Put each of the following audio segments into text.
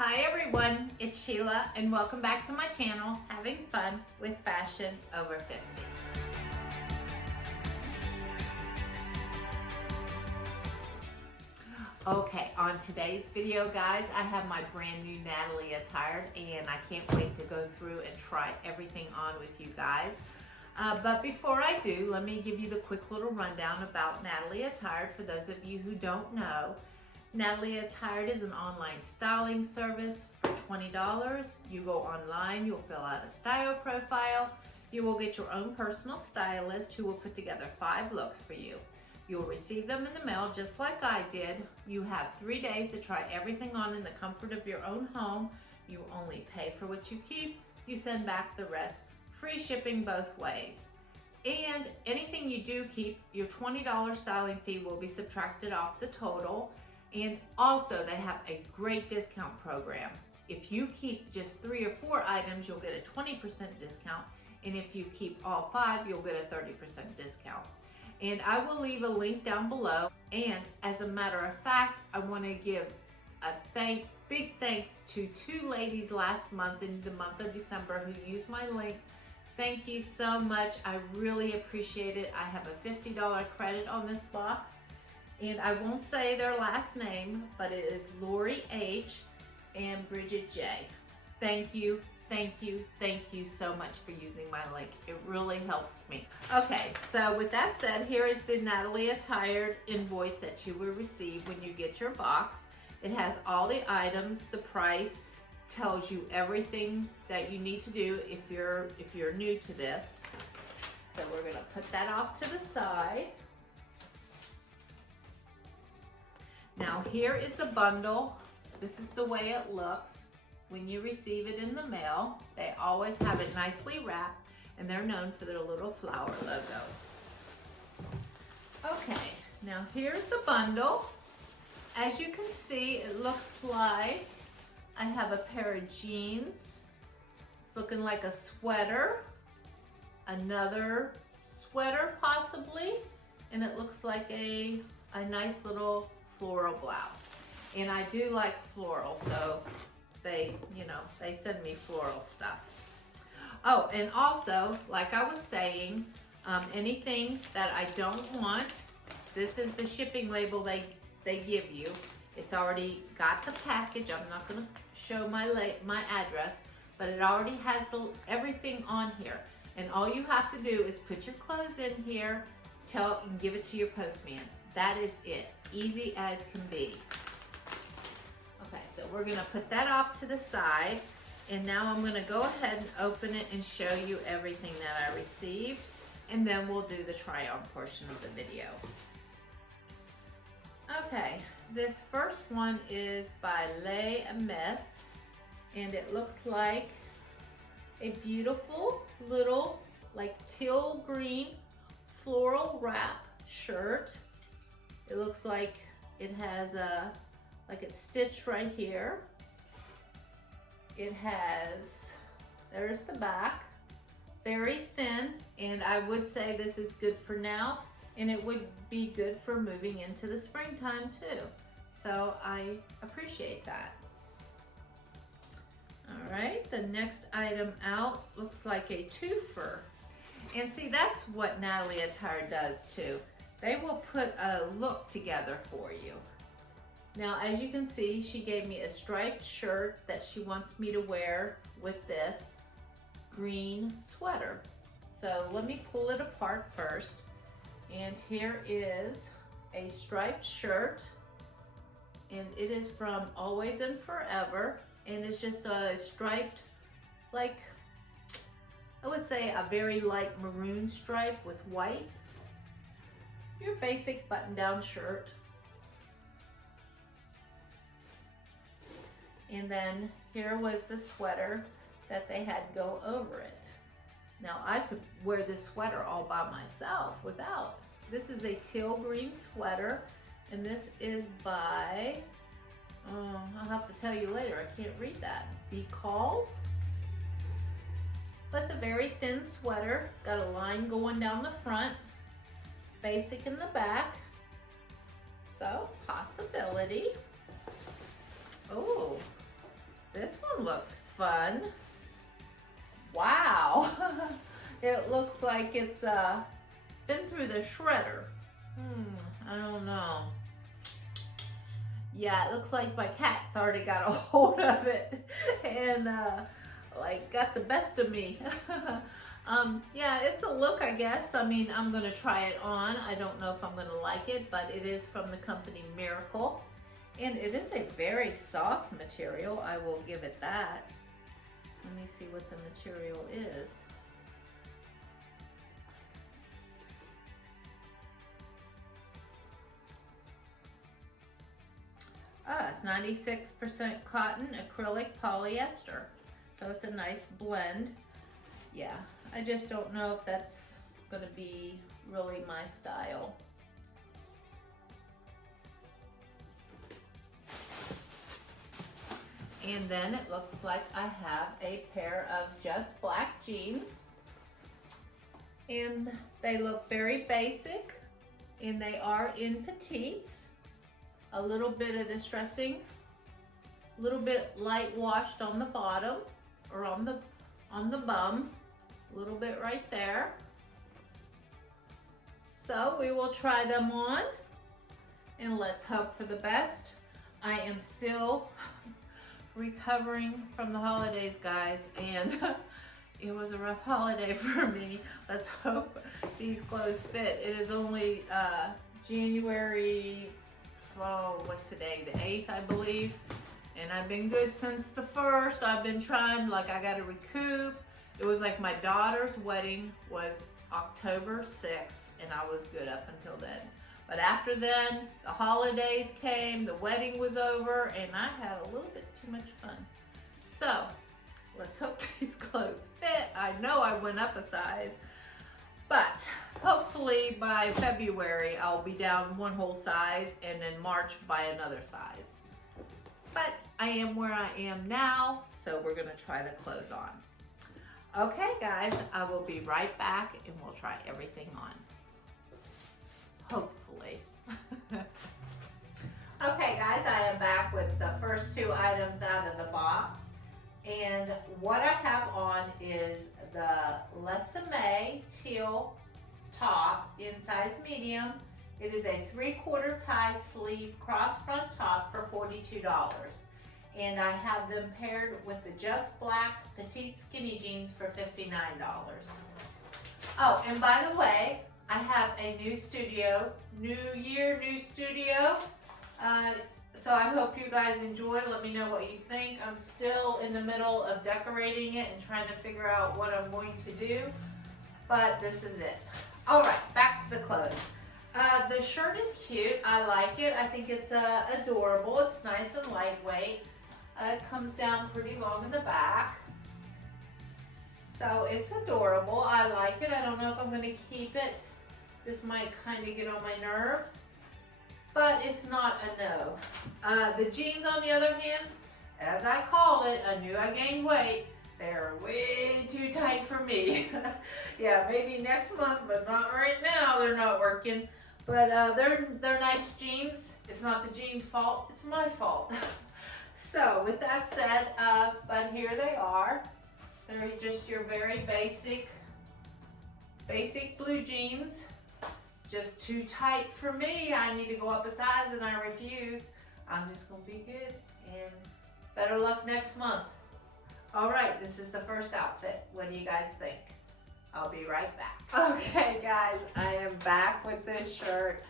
Hi everyone, it's Sheila and welcome back to my channel, Having Fun with Fashion Over 50. Okay, on today's video guys, I have my brand new Natalie Attired and I can't wait to go through and try everything on with you guys. But before I do, let me give you the quick little rundown about Natalie Attired for those of you who don't know. Natalie Attired is an online styling service for $20. You go online, you'll fill out a style profile, you will get your own personal stylist who will put together 5 looks for you. You will receive them in the mail just like I did. You have 3 days to try everything on in the comfort of your own home. You only pay for what you keep, you send back the rest. Free shipping both ways. And anything you do keep, your $20 styling fee will be subtracted off the total. And also they have a great discount program. If you keep just 3 or 4 items, you'll get a 20% discount. And if you keep all 5, you'll get a 30% discount. And I will leave a link down below. And as a matter of fact, I want to give a big thanks to 2 ladies last month in the month of December who used my link. Thank you so much. I really appreciate it. I have a $50 credit on this box. And I won't say their last name, but it is Lori H. and Bridget J. Thank you, thank you, thank you so much for using my link. It really helps me. Okay, so with that said, here is the Natalie Attired invoice that you will receive when you get your box. It has all the items, the price, tells you everything that you need to do if you're new to this. So we're gonna put that off to the side. Now here is the bundle. This is the way it looks when you receive it in the mail. They always have it nicely wrapped and they're known for their little flower logo. Okay, now here's the bundle. As you can see, it looks like I have a pair of jeans. It's looking like a sweater, another sweater possibly, and it looks like a nice little floral blouse. And I do like floral, so they send me floral stuff. Oh, and also, like I was saying, anything that I don't want, this is the shipping label they give you. It's already got the package. I'm not gonna show my address, but it already has everything on here. And all you have to do is put your clothes in here, and give it to your postman. That is it, easy as can be. Okay, so we're gonna put that off to the side, and now I'm gonna go ahead and open it and show you everything that I received, and then we'll do the try-on portion of the video. Okay, this first one is by Les Amis, and it looks like a beautiful little like teal green floral wrap shirt. It looks like it has like it's stitched right here. It has, there's the back, very thin, and I would say this is good for now, and it would be good for moving into the springtime too. So I appreciate that. All right, the next item out looks like a twofer. And see, that's what Natalie Attired does too. They will put a look together for you. Now, as you can see, she gave me a striped shirt that she wants me to wear with this green sweater. So let me pull it apart first. And here is a striped shirt. And it is from Always and Forever. And it's just a striped, like, I would say a very light maroon stripe with white. Your basic button-down shirt. And then here was the sweater that they had go over it. Now I could wear this sweater all by myself without. This is a teal green sweater, and this is by, I'll have to tell you later, I can't read that. Be Call. But it's a very thin sweater, got a line going down the front, basic in the back. So, possibility. Oh, looks fun. Wow. It looks like it's been through the shredder. I don't know. Yeah, it looks like my cat's already got a hold of it and like got the best of me. Yeah, it's a look, I guess. I mean, I'm gonna try it on. I don't know if I'm gonna like it, but it is from the company Miracle. And it is a very soft material, I will give it that. Let me see what the material is. It's 96% cotton, acrylic, polyester. So it's a nice blend. Yeah, I just don't know if that's gonna be really my style. And then it looks like I have a pair of just black jeans. And they look very basic, and they are in petites. A little bit of distressing, a little bit light washed on the bottom or on the bum, a little bit right there. So we will try them on and let's hope for the best. I am still recovering from the holidays, guys, and it was a rough holiday for me. Let's hope these clothes fit. It is only January, what's today, the 8th, I believe, and I've been good since the 1st. I've been trying, like, I gotta recoup. It was like my daughter's wedding was October 6th, and I was good up until then. But after then, the holidays came, the wedding was over, and I had a little bit too much fun. So, let's hope these clothes fit. I know I went up a size, but hopefully by February, I'll be down one whole size, and then March by another size. But I am where I am now, so we're gonna try the clothes on. Okay, guys, I will be right back, and we'll try everything on. Hopefully. Okay, guys, I am back with the first two items out of the box. And what I have on is the Letsame teal top in size medium. It is a 3/4 tie sleeve cross front top for $42. And I have them paired with the Just Black petite skinny jeans for $59. Oh, and by the way, I have a new studio, new year, new studio. So I hope you guys enjoy. Let me know what you think. I'm still in the middle of decorating it and trying to figure out what I'm going to do, but this is it. All right, back to the clothes. The shirt is cute. I like it. I think it's adorable. It's nice and lightweight. It comes down pretty long in the back. So it's adorable. I like it. I don't know if I'm going to keep it. This might kind of get on my nerves, but it's not a no. The jeans, on the other hand, as I called it, I knew I gained weight. They're way too tight for me. Yeah, maybe next month, but not right now. They're not working. But they're nice jeans. It's not the jeans' fault. It's my fault. So with that said, but here they are. They're just your very basic blue jeans. Just too tight for me. I need to go up a size and I refuse. I'm just gonna be good and better luck next month. All right, this is the first outfit. What do you guys think? I'll be right back. Okay guys, I am back with this shirt.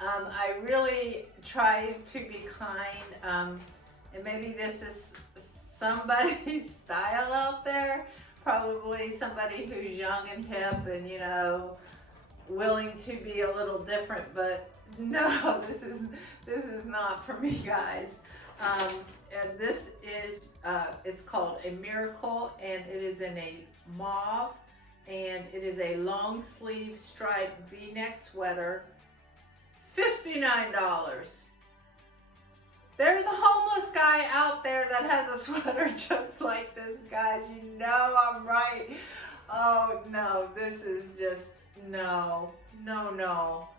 I really tried to be kind, and maybe this is somebody's style out there, probably somebody who's young and hip and, you know, willing to be a little different, but no, this is not for me, guys. And this is it's called a Miracle, and it is in a mauve, and it is a long sleeve striped v-neck sweater. $59. There's a homeless guy out there that has a sweater just like this, guys. You know I'm right. Oh no, this is just no.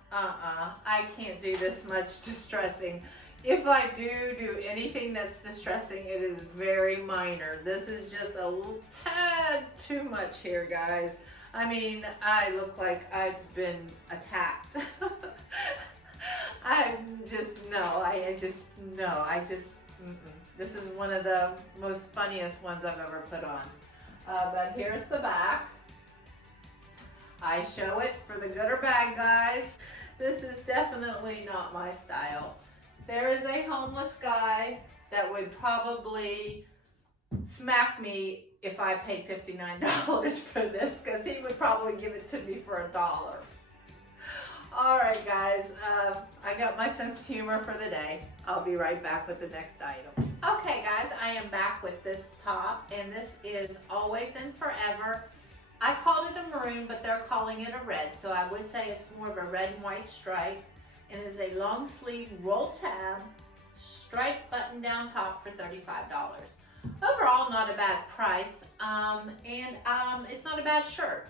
I can't do this much distressing. If I do anything that's distressing, it is very minor. This is just a little tad too much here, guys. I mean, I look like I've been attacked. This is one of the most funniest ones I've ever put on. But here's the back. I show it for the good or bad, guys. This is definitely not my style. There is a homeless guy that would probably smack me if I paid $59 for this, because he would probably give it to me for $1. All right, guys, I got my sense of humor for the day. I'll be right back with the next item. Okay, guys, I am back with this top, and this is Always and Forever. I called it a maroon, but they're calling it a red, so I would say it's more of a red and white stripe. And it is a long sleeve roll tab striped button down top for $35. Overall, not a bad price, and it's not a bad shirt.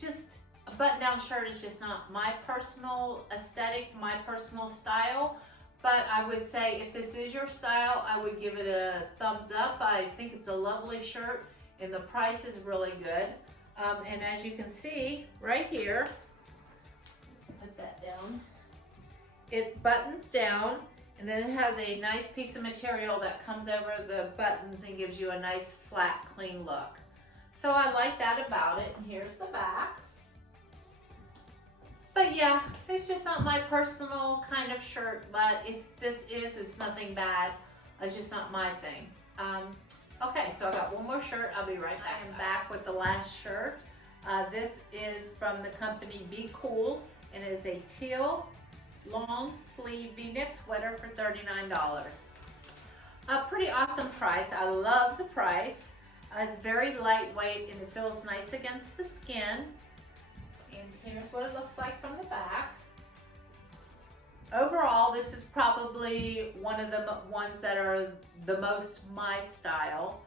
Just a button down shirt is just not my personal aesthetic, my personal style. But I would say if this is your style, I would give it a thumbs up. I think it's a lovely shirt, and the price is really good. And as you can see right here, put that down. It buttons down, and then it has a nice piece of material that comes over the buttons and gives you a nice flat, clean look. So I like that about it. And here's the back. But yeah, it's just not my personal kind of shirt, but if this is, it's nothing bad. It's just not my thing. Okay, so I got one more shirt. I'll be right back. I am back with the last shirt. This is from the company Be Cool, and it is a teal long sleeve V-neck sweater for $39. A pretty awesome price. I love the price. It's very lightweight and it feels nice against the skin. And here's what it looks like from the back. Overall, this is probably one of the ones that are the most my style.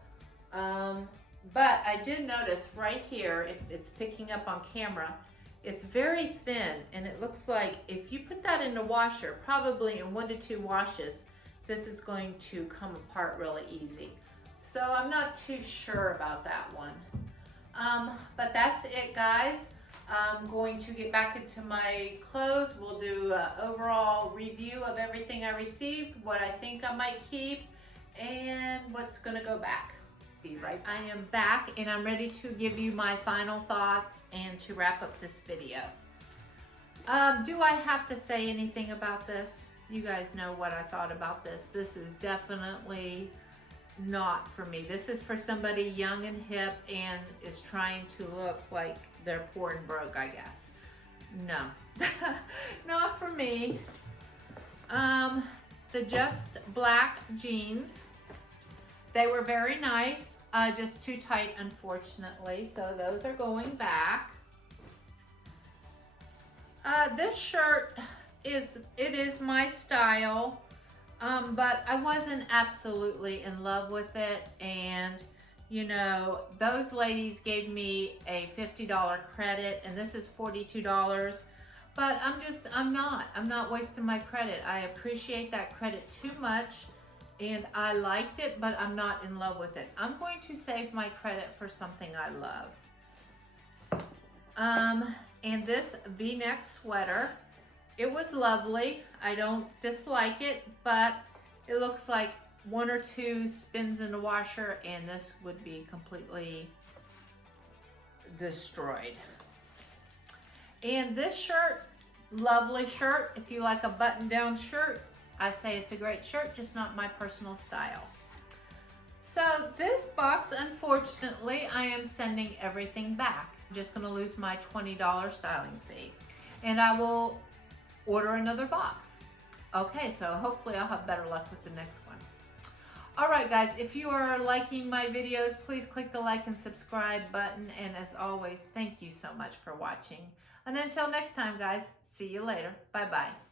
But I did notice right here, if it's picking up on camera, it's very thin, and it looks like if you put that in the washer, probably in 1 to 2 washes, this is going to come apart really easy. So I'm not too sure about that one. But that's it, guys. I'm going to get back into my clothes. We'll do an overall review of everything I received, what I think I might keep, and what's gonna go back. Be right. I am back, and I'm ready to give you my final thoughts and to wrap up this video. Do I have to say anything about this? You guys know what I thought about this. This is definitely not for me. This is for somebody young and hip and is trying to look like they're poor and broke, I guess. No, not for me. The Just Black jeans, they were very nice, just too tight, unfortunately. So those are going back. This shirt is my style, but I wasn't absolutely in love with it. And you know, those ladies gave me a $50 credit, and this is $42. But I'm not wasting my credit. I appreciate that credit too much. And I liked it, but I'm not in love with it. I'm going to save my credit for something I love. And this V-neck sweater, it was lovely. I don't dislike it, but it looks like 1 or 2 spins in the washer and this would be completely destroyed. And this shirt, lovely shirt. If you like a button-down shirt, I say it's a great shirt, just not my personal style. So this box, unfortunately, I am sending everything back. I'm just gonna lose my $20 styling fee. And I will order another box. Okay, so hopefully I'll have better luck with the next one. All right, guys, if you are liking my videos, please click the like and subscribe button. And as always, thank you so much for watching. And until next time, guys, see you later. Bye-bye.